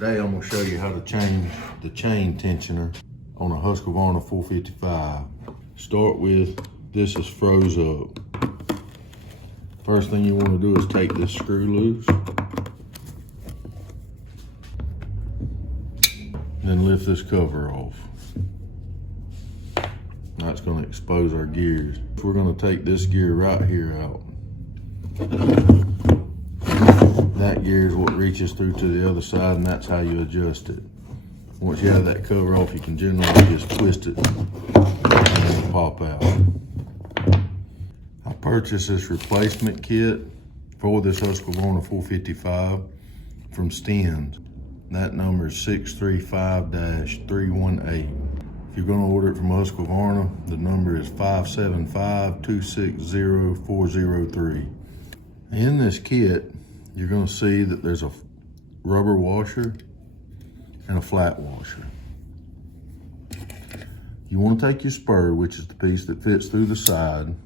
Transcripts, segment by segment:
Today I'm going to show you how to change the chain tensioner on a Husqvarna 455. Start with, this is froze up. First thing you want to do is take this screw loose. Then lift this cover off. That's going to expose our gears. We're going to take this gear right here out. That gear is what reaches through to the other side, and that's how you adjust it. Once you have that cover off, you can generally just twist it and it'll pop out. I purchased this replacement kit for this Husqvarna 455 from Stens. That number is 635-318. If you're going to order it from Husqvarna, the number is 575-260-403. In this kit, you're going to see that there's a rubber washer and a flat washer. You want to take your spur, which is the piece that fits through the side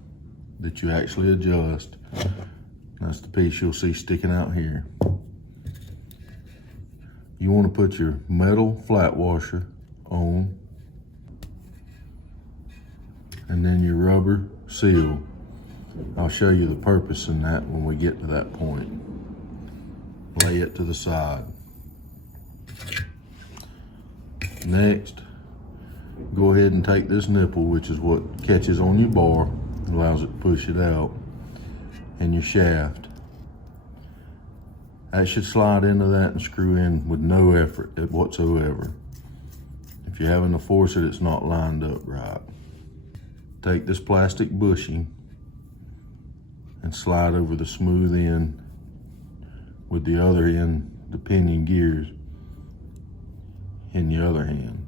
that you actually adjust. That's the piece you'll see sticking out here. You want to put your metal flat washer on, and then your rubber seal. I'll show you the purpose in that when we get to that point. Lay it to the side. Next, go ahead and take this nipple, which is what catches on your bar, allows it to push it out, and your shaft. That should slide into that and screw in with no effort whatsoever. If you're having to force it, it's not lined up right. Take this plastic bushing and slide over the smooth end with the other end, the pinion gears, in the other hand.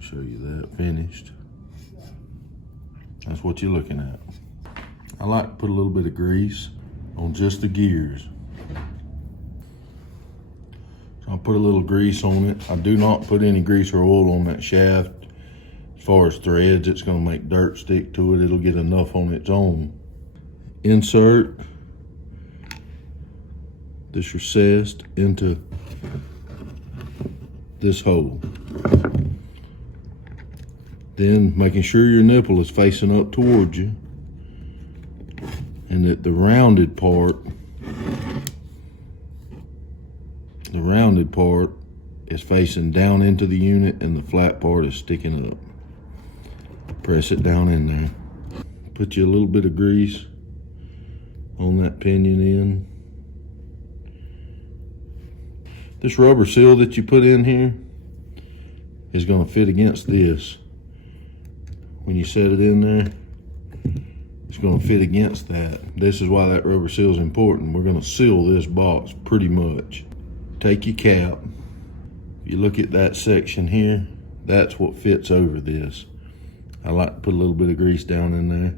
Show you that finished. That's what you're looking at. I like to put a little bit of grease on just the gears. So I'll put a little grease on it. I do not put any grease or oil on that shaft. As far as threads, it's going to make dirt stick to it. It'll get enough on its own. Insert this recessed into this hole. Then making sure your nipple is facing up towards you, and that the rounded part is facing down into the unit and the flat part is sticking up. Press it down in there. Put you a little bit of grease on that pinion end. This rubber seal that you put in here is going to fit against this. When you set it in there, it's going to fit against that. This is why that rubber seal is important. We're going to seal this box pretty much. Take your cap. If you look at that section here, that's what fits over this. I like to put a little bit of grease down in there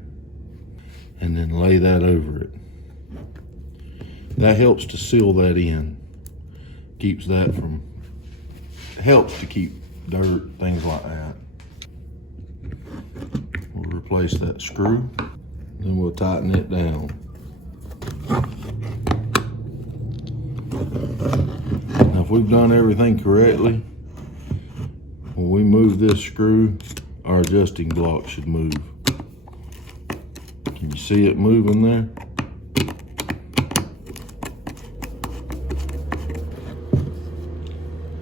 and then lay that over it. That helps to seal that in. Keeps that from, helps to keep dirt, things like that. We'll replace that screw, then we'll tighten it down. Now if we've done everything correctly, when we move this screw, our adjusting block should move. Can you see it moving there?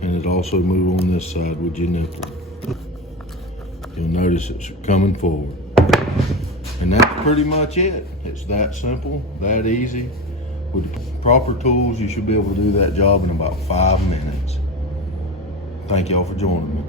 And it also move on this side with your nipple. You'll notice it's coming forward. And that's pretty much it. It's that simple, that easy. With the proper tools, you should be able to do that job in about 5 minutes. Thank y'all for joining me.